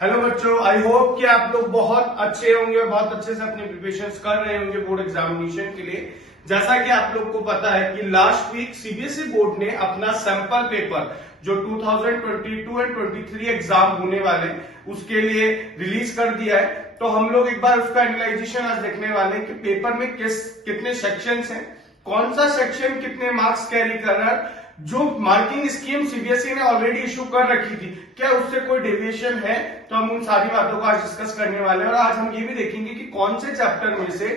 Hello बच्चों, I hope कि आप लोग बहुत अच्छे होंगे और बहुत अच्छे से अपनी प्रिपरेशंस कर रहे होंगे बोर्ड एग्जामिनेशन के लिए। जैसा कि आप लोग को पता है कि लास्ट वीक सीबीएसई बोर्ड ने अपना सैंपल पेपर जो 2022 एंड 23 एग्जाम होने वाले उसके लिए रिलीज कर दिया है। तो हम लोग एक बार उसका एनालाइजेशन आज देखने वाले हैं कि पेपर में कितने सेक्शंस हैं, कौन सा सेक्शन कितने मार्क्स कैरी कर रहा है। जो मार्किंग स्कीम सीबीएसई ने ऑलरेडी इशू कर रखी थी, क्या उससे कोई डेविएशन है, तो हम उन सारी बातों को आज डिस्कस करने वाले हैं। और आज हम ये भी देखेंगे कि कौन से चैप्टर में से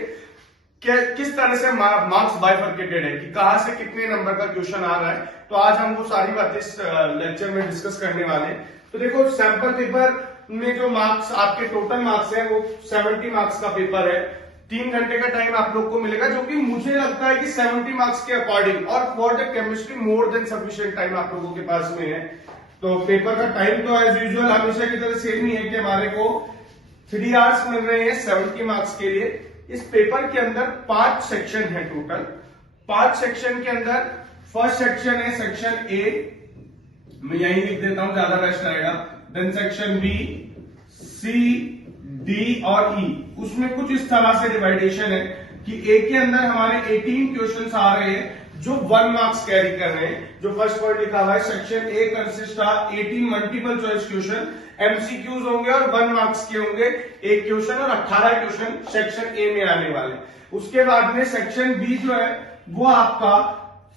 किस तरह से मार्क्स बाइफरकेटेड है, कि कहां से कितने नंबर का क्वेश्चन आ रहा है। तो आज हम वो सारी बातें इस लेक्चर में डिस्कस करने वाले हैं। तो देखो, सैंपल पेपर में जो मार्क्स आपके टोटल मार्क्स है वो 70 मार्क्स का पेपर है। 3 घंटे का टाइम आप लोग को मिलेगा, जो कि मुझे लगता है कि 70 मार्क्स के अकॉर्डिंग और for the chemistry more than sufficient time आप लोगों के पास में है। तो पेपर का टाइम तो एज यूजुअल हमेशा की तरह सेम ही है कि हमारे को 3 आवर्स मिल रहे हैं 70 मार्क्स के लिए। इस पेपर के अंदर 5 सेक्शन है टोटल। 5 सेक्शन के अंदर फर्स्ट सेक्शन है सेक्शन ए, मैं यही लिख देता हूं, ज्यादा बेस्ट रहेगा। देन सेक्शन बी, सी, डी और ई। उसमें कुछ इस तरह से डिवाइडेशन है कि ए के अंदर हमारे 18 क्वेश्चंस आ रहे हैं जो 1 मार्क्स कैरी कर रहे हैं। जो फर्स्ट पॉइंट लिखा हुआ है, section A consist of 18 multiple choice question, MCQs होंगे और 1 मार्क्स के होंगे एक क्वेश्चन, और 18 क्वेश्चन सेक्शन ए में आने वाले। उसके बाद में सेक्शन बी जो है वो आपका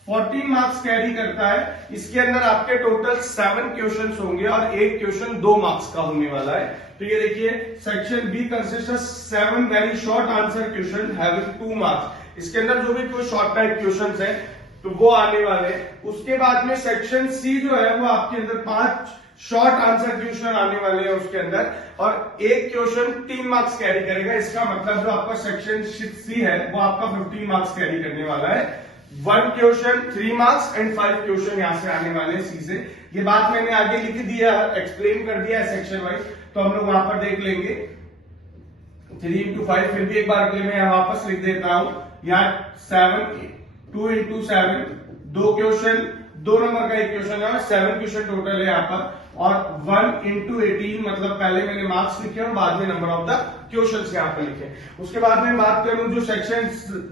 14 मार्क्स कैरी करता है। इसके अंदर आपके टोटल 7 क्वेश्चंस होंगे और एक क्वेश्चन 2 मार्क्स का होने वाला है। तो ये देखिए, section B consist of 7 very short answer question having 2 marks. इसके अंदर जो भी कोई शॉर्ट टाइप क्वेश्चंस है तो वो आने वाले। उसके बाद में सेक्शन सी जो है वो आपके अंदर 5 शॉर्ट आंसर क्वेश्चन आने वाले हैं उसके अंदर, और एक क्वेश्चन 3 मार्क्स कैरी करेगा। इसका मतलब जो आपका सेक्शन सी है वो आपका 15 मार्क्स कैरी करने वाला है। 1 क्वेश्चन 3 मार्क्स एंड 5 क्वेश्चन यहां से आने वाले हैं सी से। ये बात मैंने आगे लिख दिया, एक्सप्लेन कर दिया है सेक्शन वाइज, तो हम लोग वहां पर देख लेंगे। 3 into 5 फिर भी एक बार के लिए मैं वापस लिख देता हूं। यहाँ 7, 2 into 7, 2 क्वेश्चन, 2 नंबर का एक क्वेश्चन है और 7 क्वेश्चन टोटल है यहाँ पर। और 1 into 18 मतलब पहले मैंने मार्क्स लिखे और बाद में नंबर ऑफ द क्वेश्चंस यहाँ पर लिखे। उसके बाद में बात करूं जो सेक्शन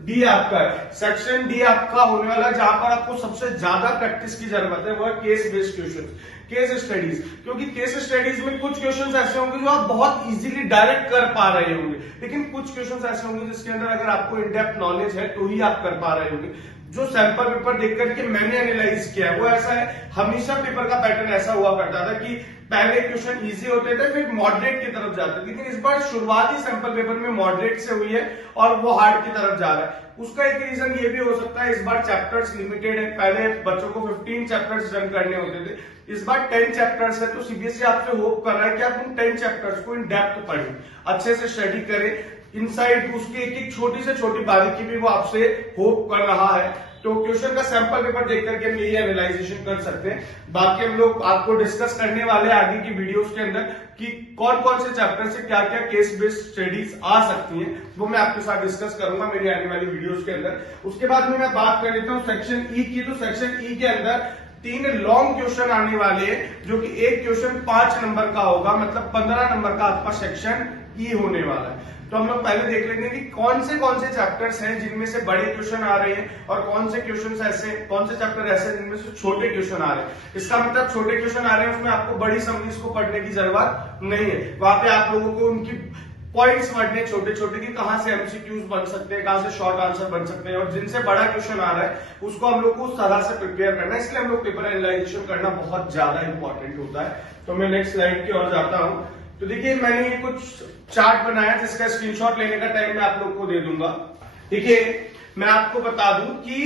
डी आपका है, सेक्शन डी आपका होने वाला जहां पर आपको सबसे ज्यादा प्रैक्टिस की जरूरत है वो है case based question, case studies. क्योंकि केस स्टडीज में कुछ क्वेश्चंस ऐसे होंगे जो आप बहुत इजीली डायरेक्ट कर पा रहे होंगे, लेकिन कुछ क्वेश्चंस ऐसे होंगे जिसके अंदर अगर आपको इन डेप्थ नॉलेज है तो ही आप कर पा रहे होंगे। जो सैंपल पेपर देख करके मैंने एनालाइज किया है वो ऐसा है, हमेशा पेपर का पैटर्न ऐसा हुआ करता था कि पहले क्वेश्चन इजी होते थे फिर मॉडरेट की तरफ जाते थे, लेकिन इस बार शुरुआती सैंपल पेपर में मॉडरेट से हुई है और वो हार्ड की तरफ जा रहा है। उसका एक रीजन ये भी हो सकता है, इस बार चैप्टर्स लिमिटेड है। पहले बच्चों को 15 चैप्टर्स रन करने होते थे, इस बार 10 चैप्टर्स है। तो सीबीएसई आपसे होप कर रहा है कि आप उन 10 चैप्टर्स को इन डेप्थ पढ़ें, अच्छे से स्टडी करें, इनसाइड उसकी एक एक छोटी से छोटी बारीकी भी वो आपसे होप कर रहा है। तो क्वेश्चन का सैंपल पेपर देख करके हम यही एनालाइजेशन कर सकते हैं। बाकी हम लोग आपको डिस्कस करने वाले आगे की वीडियोस के अंदर कि कौन कौन से चैप्टर से क्या क्या केस बेस्ड स्टडीज आ सकती हैं, वो मैं आपके साथ डिस्कस करूंगा मेरी आने वाली वीडियोस के अंदर। उसके बाद में मैं बात कर लेता हूँ सेक्शन ई की। तो सेक्शन ई के अंदर 3 लॉन्ग क्वेश्चन आने वाले हैं, जो कि एक क्वेश्चन 5 नंबर का होगा, मतलब 15 नंबर का आपका सेक्शन ई होने वाला है। तो हम लोग पहले देख लेंगे कि कौन से चैप्टर्स हैं जिनमें से बड़े क्वेश्चन आ रहे हैं और कौन से चैप्टर ऐसे हैं जिनमें से छोटे क्वेश्चन आ रहे हैं। इसका मतलब छोटे क्वेश्चन आ रहे हैं उसमें आपको बड़ी समरीज को पढ़ने की जरूरत नहीं है, वहां पे आप लोगों को उनकी पॉइंट्स पढ़ने छोटे छोटे कि कहां से एमसीक्यूज बन सकते हैं, कहां से शॉर्ट आंसर बन सकते हैं, और जिनसे बड़ा क्वेश्चन आ रहा है उसको हम लोग को उस तरह से प्रिपेयर करना है। इसलिए हम लोग पेपर एनालाइजेशन करना बहुत ज्यादा इंपॉर्टेंट होता है। तो मैं नेक्स्ट स्लाइड की ओर जाता हूं। तो देखिए, मैंने ये कुछ चार्ट बनाया जिसका स्क्रीनशॉट लेने का टाइम मैं आप लोग को दे दूंगा। देखिए, मैं आपको बता दूं कि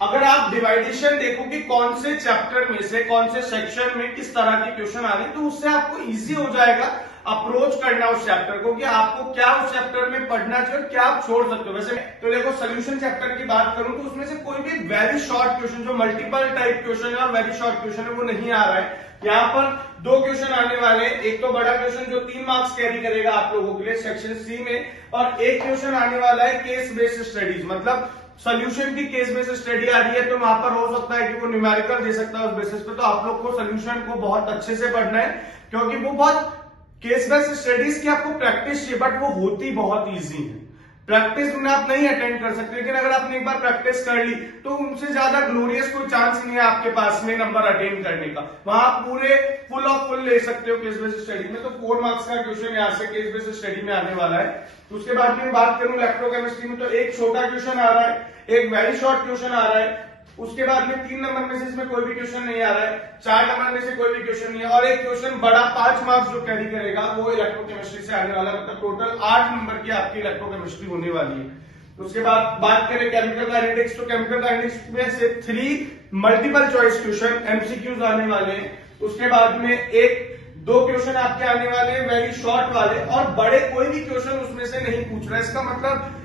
अगर आप डिवाइडेशन देखो कि कौन से चैप्टर में से कौन से सेक्शन में किस तरह के क्वेश्चन आ रहे हैं, तो उससे आपको इजी हो जाएगा अप्रोच करना उस चैप्टर को, कि आपको क्या उस चैप्टर में पढ़ना चाहिए, क्या आप छोड़ सकते हो। वैसे तो देखो, सोल्यूशन चैप्टर की बात करूं तो उसमें से कोई भी वेरी शॉर्ट क्वेश्चन जो मल्टीपल टाइप क्वेश्चन है और वेरी शॉर्ट क्वेश्चन है वो नहीं आ रहा है। यहाँ पर 2 क्वेश्चन आने वाले हैं, एक तो बड़ा क्वेश्चन जो 3 मार्क्स कैरी करेगा आप लोगों के लिए सेक्शन सी में, और एक क्वेश्चन आने वाला है केस बेस्ड स्टडीज, मतलब सोल्यूशन की केस बेस्ड स्टडी आ रही है। तो वहां पर हो सकता है कि वो न्यूमेरिकल दे सकता है उस बेसिस पे। तो आप लोग को सोल्यूशन को बहुत अच्छे से पढ़ना है, क्योंकि वो बहुत केस बेस्ड स्टडीज की आपको प्रैक्टिस चाहिए, बट वो होती बहुत इजी है। प्रैक्टिस में आप नहीं अटेंड कर सकते, लेकिन अगर आपने एक बार प्रैक्टिस कर ली तो उनसे ज्यादा ग्लोरियस कोई चांस नहीं है आपके पास में नंबर अटेंड करने का। वहां आप पूरे फुल ऑफ फुल ले सकते हो केस बेस्ड स्टडी में। तो 4 मार्क्स का क्वेश्चन यहाँ से केस बेस्ड स्टडी में आने वाला है। उसके बाद में बात करूं इलेक्ट्रोकेमिस्ट्री में, तो एक छोटा क्वेश्चन आ रहा है, एक वेरी शॉर्ट क्वेश्चन आ रहा है। उसके बाद में 3 नंबर में से इसमें कोई भी क्वेश्चन नहीं आ रहा है, 4 नंबर में से कोई भी क्वेश्चन नहीं है, और एक क्वेश्चन बड़ा 5 मार्क्स जो कैरी करेगा वो इलेक्ट्रोकेमिस्ट्री से आने वाला है। मतलब टोटल 8 नंबर की आपकी इलेक्ट्रोकेमिस्ट्री होने वाली है। उसके बाद बात करें केमिकल काइनेटिक्स, तो केमिकल काइनेटिक्स में से 3 मल्टीपल चॉइस क्वेश्चन एमसीक्यूज आने वाले हैं। उसके बाद में 1-2 क्वेश्चन आपके आने वाले हैं वेरी शॉर्ट वाले, और बड़े कोई भी क्वेश्चन उसमें से नहीं पूछ रहा है। इसका मतलब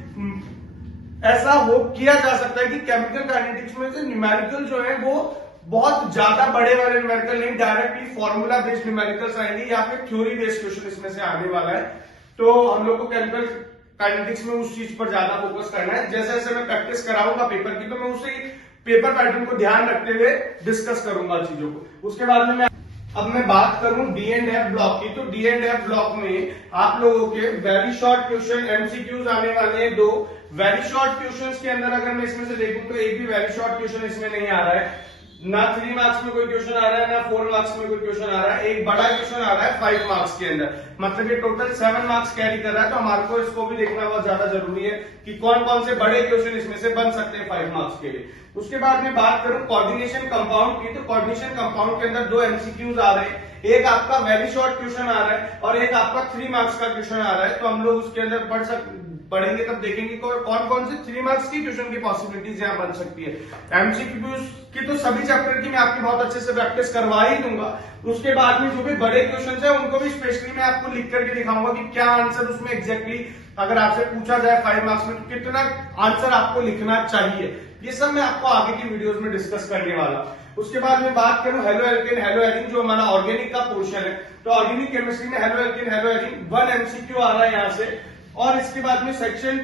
ऐसा हो किया जा सकता है कि केमिकल काइनेटिक्स में से न्यूमेरिकल जो है वो बहुत ज्यादा बड़े वाले न्यूमेरिकल नहीं, डायरेक्टली फॉर्मूला बेस्ड न्यूमेरिकल्स आएंगे या फिर थ्योरी बेस्ड क्वेश्चन इसमें से आने वाला है। तो हम लोग को केमिकल काइनेटिक्स में उस चीज पर ज्यादा फोकस करना है। जैसे जैसे मैं प्रैक्टिस कराऊंगा पेपर की, तो मैं उसी पेपर पैटर्न को ध्यान रखते हुए डिस्कस करूंगा चीजों को। उसके बाद में अब मैं बात करूं डी एंड एफ ब्लॉक की, तो डी एंड एफ ब्लॉक में आप लोगों के वेरी शॉर्ट क्वेश्चन एमसीक्यूज आने वाले हैं 2। वेरी शॉर्ट क्वेश्चंस के अंदर अगर मैं इसमें से देखूं तो एक भी वेरी शॉर्ट क्वेश्चन इसमें नहीं आ रहा है, ना 3 मार्क्स में कोई क्वेश्चन आ रहा है, ना 4 मार्क्स में कोई क्वेश्चन आ रहा है। एक बड़ा क्वेश्चन आ रहा है 5 मार्क्स के अंदर, मतलब ये टोटल 7 मार्क्स कैरी कर रहा है। तो हमारे को इसको भी देखना बहुत ज्यादा जरूरी है कि कौन कौन से बड़े क्वेश्चन इसमें से बन सकते हैं 5 मार्क्स के लिए। उसके बाद में बात करूं कोऑर्डिनेशन कंपाउंड की, तो कोऑर्डिनेशन कंपाउंड के अंदर 2 एमसीक्यूज आ रहे हैं। एक आपका वेरी शॉर्ट क्वेश्चन आ रहा है और एक आपका 3 मार्क्स का क्वेश्चन आ रहा है। तो हम लोग उसके अंदर पढ़ेंगे तब देखेंगे कौन कौन से 3 मार्क्स की क्वेश्चन की पॉसिबिलिटीज यहाँ बन सकती है। एमसीक्यूज की तो सभी चैप्टर की मैं आपकी बहुत अच्छे से प्रैक्टिस करवा ही दूंगा। उसके बाद में जो भी बड़े क्वेश्चन है उनको भी स्पेशली मैं आपको लिख करके दिखाऊंगा कि क्या आंसर उसमें एग्जैक्टली अगर आपसे पूछा जाए 5 मार्क्स में तो कितना आंसर आपको लिखना चाहिए। ये सब मैं आपको आगे की वीडियोस में डिस्कस करने वाला। उसके बाद में बात करूं हेलो एल्केन हेलो एरिन, जो हमारा ऑर्गेनिक का पोर्शन है, तो ऑर्गेनिक केमिस्ट्री में halo alkane halo arene 1 MCQ आ रहा है यहाँ से। और इसके बाद में सेक्शन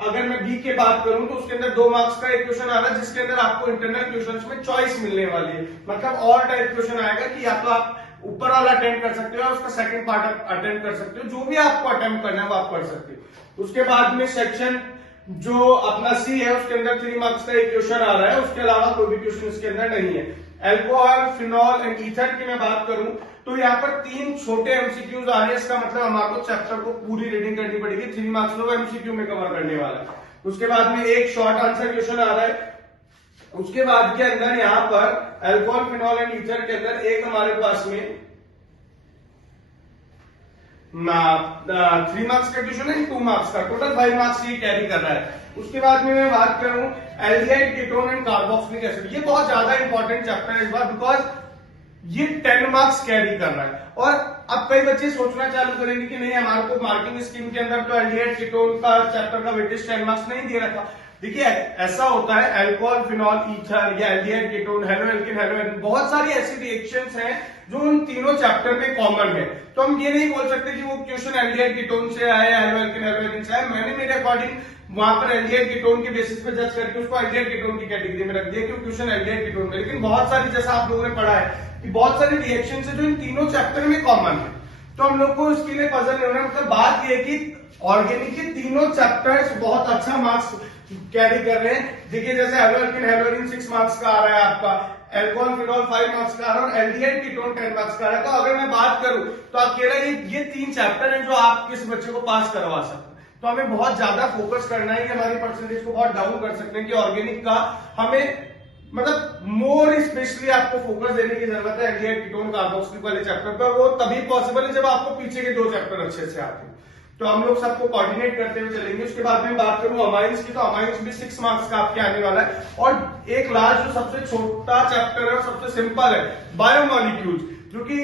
अगर मैं बी के बात करूं तो उसके अंदर 2 मार्क्स का एक क्वेश्चन आ रहा है, जिसके अंदर आपको इंटरनल क्वेश्चंस में चॉइस मिलने वाली है। मतलब ऑल टाइप क्वेश्चन आएगा कि या तो आप ऊपर वाला अटेम्प्ट कर सकते हो, उसका सेकंड पार्ट अटेम्प्ट कर सकते हो, जो भी आपको अटेम्प्ट करना है वो आप कर सकते हो। उसके बाद में सेक्शन जो अपना सी है उसके अंदर 3 मार्क्स का एक क्वेश्चन आ रहा है, उसके अलावा कोई भी क्वेश्चन इसके अंदर नहीं है। अल्कोहल, फिनॉल एंड ईथर की मैं बात करूं तो यहाँ पर 3 छोटे एमसीक्यूज आ रहे हैं। इसका मतलब हमारे चैप्टर को पूरी रीडिंग करनी पड़ेगी, 3 मार्क्स को एमसीक्यू में कवर करने वाला है। उसके बाद में एक शॉर्ट आंसर क्वेश्चन आ रहा है। उसके बाद के अंदर यहाँ पर अल्कोहल, फिनॉल एंड ईथर के अंदर एक हमारे पास में 3 मार्क्स का क्वेश्चन है, 2 मार्क्स का, टोटल 5 मार्क्स ये कैरी कर रहा है। उसके बाद में मैं बात करूं aldehyde, ketone and carboxylic acid, ये बहुत ज्यादा इंपॉर्टेंट चैप्टर है इस बार, बिकॉज ये 10 मार्क्स कैरी कर रहा है। और अब कई बच्चे सोचना चालू करेंगे कि नहीं हमारे को मार्किंग स्कीम के अंदर तो एल्डिहाइड कीटोन का चैप्टर का वेटेज 10 मार्क्स नहीं दे रखा। देखिए ऐसा होता है, अल्कोहल, फिनॉल, ईथर या aldehyde ketone, hello alkane, halo Erin, बहुत सारी ऐसी रिएक्शंस हैं जो उन तीनों चैप्टर में कॉमन है। तो हम ये नहीं बोल सकते कि वो क्वेश्चन एल्डिहाइड कीटोन से आए या हेलो एल्केन, हेलो एरिन से आए। मैंने मेरे अकॉर्डिंग वहां पर एल्डिहाइड कीटोन के बेसिस पे जज करके उसको एल्डिहाइड कीटोन की कैटेगरी में रख दिया क्योंकि क्वेश्चन एल्डिहाइड कीटोन में। लेकिन बहुत सारी, जैसा आप लोगों ने पढ़ा है कि बहुत सारी रिएक्शन है जो इन तीनों चैप्टर में कॉमन है, तो हम लोग को इसके लिए पजल नहीं होना। मतलब बात यह कि ऑर्गेनिक के तीनों चैप्टर्स बहुत अच्छा मार्क्स कैरी कर रहे हैं। देखिए जैसे hello alkane, halo Erin 6 marks का आ रहा है आपका, अल्कोहल, फिनॉल 5 मार्क्स का आ रहा है और एल्डिहाइड कीटोन 10 मार्क्स का आ रहा है। तो अगर मैं बात करूं तो अकेला ये 3 चैप्टर हैं जो आप किस बच्चे को पास करवा सकते हैं। तो हमें बहुत ज्यादा फोकस करना है कि हमारी परसेंटेज को बहुत डाउन कर सकते हैं कि ऑर्गेनिक का हमें मतलब मोर स्पेशली आपको फोकस देने की जरूरत है एल्डिहाइड, कीटोन, कार्बोक्सिलिक वाले चैप्टर पर। वो तभी पॉसिबल है जब आपको पीछे के 2 चैप्टर अच्छे से आते हैं। तो हम लोग सबको कोऑर्डिनेट करते हुए चलेंगे। उसके बाद में बात करूं अमाइंस की, तो अमाइंस भी 6 मार्क्स का आपके आने वाला है। और एक लास्ट जो सबसे छोटा चैप्टर है और सबसे सिंपल है, बायोमॉलिक्यूल्स, जो कि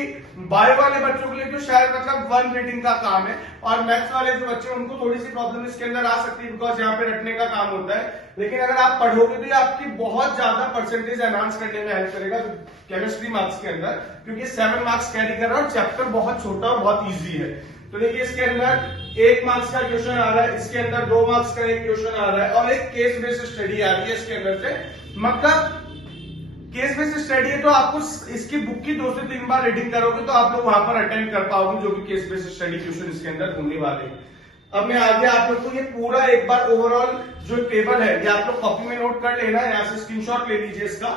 बायो वाले बच्चों के लिए तो शायद मतलब 1 रीडिंग का काम है, और मैथ्स वाले जो बच्चे उनको थोड़ी सी प्रॉब्लम इसके अंदर आ सकती है बिकॉज यहाँ पे रटने का काम होता है। लेकिन अगर आप पढ़ोगे तो ये आपकी बहुत ज्यादा परसेंटेज एनहांस करने में हेल्प करेगा केमिस्ट्री मार्क्स के अंदर, क्योंकि 7 मार्क्स कैरी कर रहा है और चैप्टर बहुत छोटा और बहुत ईजी है। तो देखिए इसके अंदर 1 मार्क्स का क्वेश्चन आ रहा है, इसके अंदर 2 मार्क्स का एक क्वेश्चन आ रहा है और एक केस बेस्ड स्टडी आ रही है इसके अंदर से। मतलब केस बेस्ड स्टडी है तो आपको इसकी बुक की 2 से 3 बार रीडिंग करोगे तो आप लोग वहां पर अटेंड कर पाओगे जो भी केस बेस्ड स्टडी क्वेश्चन इसके अंदर होने वाले हैं। अब मैं आगे आप लोग को ये पूरा एक बार ओवरऑल जो टेबल है ये आप लोग कॉपी में नोट कर लेना, यहाँ से स्क्रीनशॉट ले लीजिए, इसका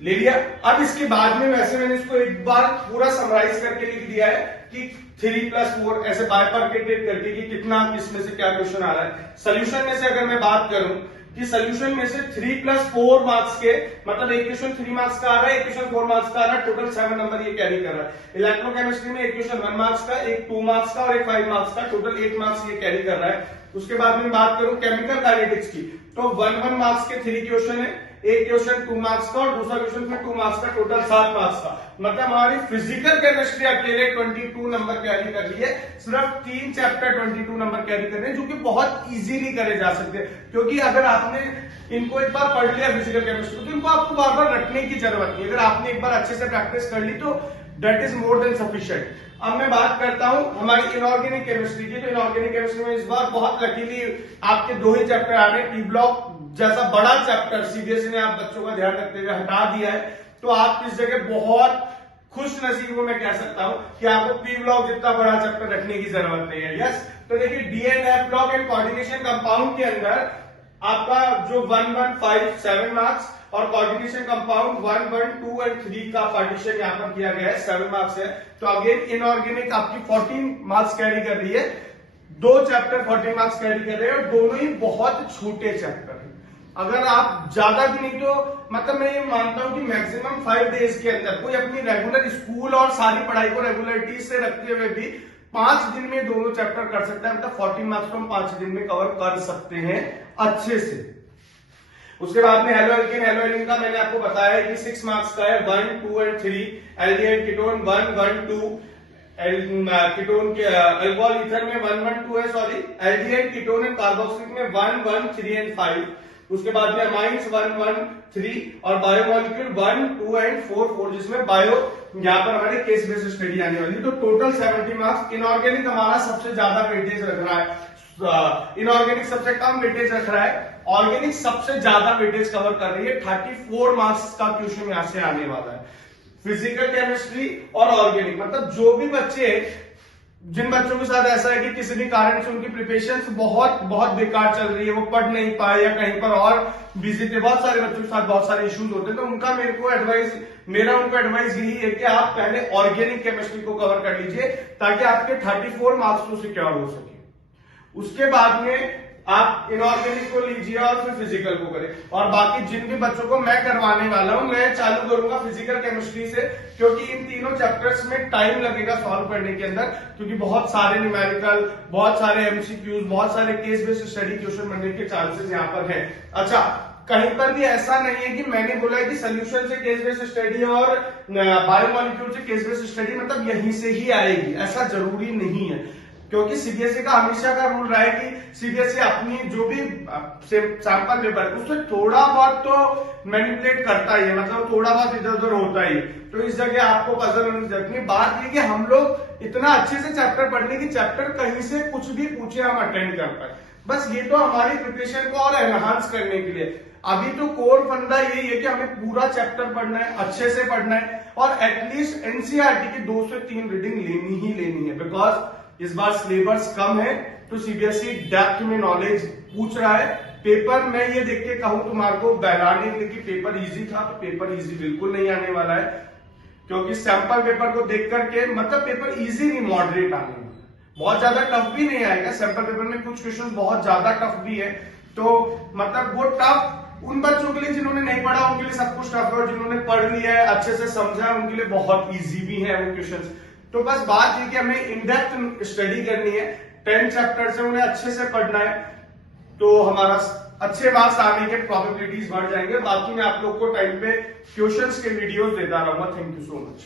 ले लिया। अब इसके बाद में वैसे मैंने इसको एक बार पूरा समराइज करके लिख दिया है कि 3+4 ऐसे बाइफरकेटेड करके कि कितना किसमें से क्या क्वेश्चन आ रहा है। सोल्यूशन में से अगर मैं बात करूं कि सोल्यूशन में से 3+4 मार्क्स के मतलब एक क्वेश्चन 3 मार्क्स का आ रहा है, एक क्वेश्चन 4 मार्क्स का आ रहा है, टोटल 7 नंबर ये कैरी कर रहा है। इलेक्ट्रोकेमिस्ट्री में एक क्वेश्चन 1 मार्क्स का, एक 2 मार्क्स का और एक 5 मार्क्स का, टोटल 8 मार्क्स ये कैरी कर रहा है। उसके बाद में बात करूं केमिकल काइनेटिक्स की तो 1 मार्क्स के 3 क्वेश्चन है, एक क्वेश्चन 2 मार्क्स का और दूसरा क्वेश्चन फिर 2 मार्क्स का, टोटल 7 मार्क्स का। मतलब हमारी फिजिकल केमिस्ट्री अकेले 22 नंबर कैरी कर रही है, सिर्फ 3 चैप्टर 22 नंबर कैरी कर रहे हैं, जो कि बहुत इजीली करे जा सकते हैं। क्योंकि अगर आपने इनको एक बार पढ़ लिया फिजिकल केमिस्ट्री तो इनको आपको बार बार रटने की जरूरत नहीं। अगर आपने एक बार अच्छे से प्रैक्टिस कर ली तो that is more than sufficient. अब मैं बात करता हूं हमारी इनऑर्गेनिक केमिस्ट्री की। तो इनऑर्गेनिक केमिस्ट्री में इस बार बहुत लकीली आपके 2 ही चैप्टर आ रहे हैं। टी ब्लॉक जैसा बड़ा चैप्टर सीबीएसई ने आप बच्चों का ध्यान रखते हुए हटा दिया है, तो आप इस जगह बहुत खुश नसीब हो मैं कह सकता हूं कि आपको पी ब्लॉक जितना बड़ा चैप्टर रखने की जरूरत नहीं है। यस, तो देखिए DNF block and coordination compound के अंदर आपका जो 1, 1, 5, 7 मार्क्स और कोऑर्डिनेशन कंपाउंड 1, 1, 2 एंड 3 का पार्टीशन यहाँ पर किया गया है, 7 मार्क्स है। तो अगेन इनऑर्गेनिक आपकी 14 मार्क्स कैरी कर रही है, 2 चैप्टर 14 मार्क्स कैरी कर रहे हैं और दोनों ही बहुत छोटे चैप्टर है। अगर आप ज्यादा भी नहीं तो मतलब मैं ये मानता हूं कि मैक्सिमम 5 डेज के अंदर कोई अपनी रेगुलर स्कूल और सारी पढ़ाई को रेगुलरिटी से रखते हुए भी 5 दिन में दोनों चैप्टर कर सकता है। मतलब 14 मार्क्स को हम 5 दिन में कवर कर सकते हैं अच्छे से। उसके बाद में हेलो एल्केन, हेलो एल्केन का मैंने आपको बताया है कि 6 मार्क्स का है, 1, 2 एंड 3। Aldehyde ketone 1, 1, 2। कीटोन के अल्कोहल ईथर में 1, 1, 2 है, sorry. Aldehyde ketone and carboxylic में 1, 1, 3 एंड 5। उसके बाद में अमाइंस 1, 1, 3 और बायोमोलिक्यूल 1, 2 एंड 4, 4 जिसमें बायो यहाँ पर हमारी केस बेस्ड स्टडी आने वाली। तो टोटल 70 मार्क्स। इनऑर्गेनिक हमारा सबसे ज्यादा वेटेज रख रहा है, इनऑर्गेनिक सबसे कम वेटेज रख रहा है, ऑर्गेनिक सबसे ज्यादा वेटेज कवर कर रही है। 34 मार्क्स का क्वेश्चन यहां से आने वाला है। फिजिकल केमिस्ट्री और ऑर्गेनिक मतलब जो भी बच्चे, जिन बच्चों के साथ ऐसा है कि किसी भी कारण से उनकी प्रिपरेशन बहुत बहुत बेकार चल रही है, वो पढ़ नहीं पाए या कहीं पर और बिजी थे, बहुत सारे बच्चों के साथ बहुत सारे इश्यूज होते हैं, तो उनका मेरा उनको एडवाइस यही है कि आप पहले ऑर्गेनिक केमिस्ट्री को कवर कर लीजिए ताकि आपके 34 मार्क्स तो सिक्योर हो सके। उसके बाद में आप इनऑर्गेनिक को लीजिए और फिर फिजिकल को करें। और बाकी जिन भी बच्चों को मैं करवाने वाला हूं, मैं चालू करूंगा फिजिकल केमिस्ट्री से, क्योंकि इन तीनों चैप्टर्स में टाइम लगेगा सॉल्व करने के अंदर, क्योंकि बहुत सारे न्यूमेरिकल, बहुत सारे एमसीक्यूज, बहुत सारे केस बेस्ड स्टडी क्वेश्चन बनने के चांसेस यहाँ पर है। अच्छा, कहीं पर भी ऐसा नहीं है कि मैंने बोला है कि सोल्यूशन से केस बेस्ड स्टडी और बायोमोलिक्यूल से केस बेस्ड स्टडी मतलब यहीं से ही आएगी, ऐसा जरूरी नहीं है। क्योंकि सीबीएसई का हमेशा का रूल रहा है कि सीबीएसई अपनी जो भी सैंपल पेपर है उससे थोड़ा बहुत तो मैनिपुलेट करता ही है, मतलब थोड़ा बहुत इधर उधर होता ही। तो इस जगह आपको पजल होने की जरूरत नहीं। बात ये कि हम लोग इतना अच्छे से चैप्टर पढ़ने की चैप्टर कहीं से कुछ भी पूछे हम अटेंड कर पाए, बस ये तो हमारी प्रिपरेशन को और एनहांस करने के लिए। अभी तो कोर फंडा यही है कि हमें पूरा चैप्टर पढ़ना है, अच्छे से पढ़ना है और एटलीस्ट एनसीईआरटी की 2 से 3 रीडिंग लेनी ही लेनी है। बिकॉज इस बार सिलेबस कम है तो सीबीएसई डेप्थ में नॉलेज पूछ रहा है। पेपर मैं ये देख के कहूं तुम्हारे को बहलाने के लिए कि पेपर इजी था, तो पेपर इजी बिल्कुल नहीं आने वाला है, क्योंकि सैंपल पेपर को देख करके मतलब पेपर इजी नहीं, मॉडरेट आने वाला है, बहुत ज्यादा टफ भी नहीं आएगा। सैंपल पेपर में कुछ क्वेश्चन बहुत ज्यादा टफ भी है, तो मतलब वो टफ उन बच्चों के लिए जिन्होंने नहीं पढ़ा उनके लिए सब कुछ टफ है, और जिन्होंने पढ़ लिया है, अच्छे से समझा है, उनके लिए बहुत इजी भी है वो क्वेश्चन। तो बस बात ये कि हमें इन डेप्थ स्टडी करनी है, 10 चैप्टर से उन्हें अच्छे से पढ़ना है, तो हमारा अच्छे मार्क्स आने के प्रोबेबिलिटीज बढ़ जाएंगे। बाकी मैं आप लोग को टाइम पे क्वेश्चंस के वीडियोस देता रहूंगा। Thank you so much.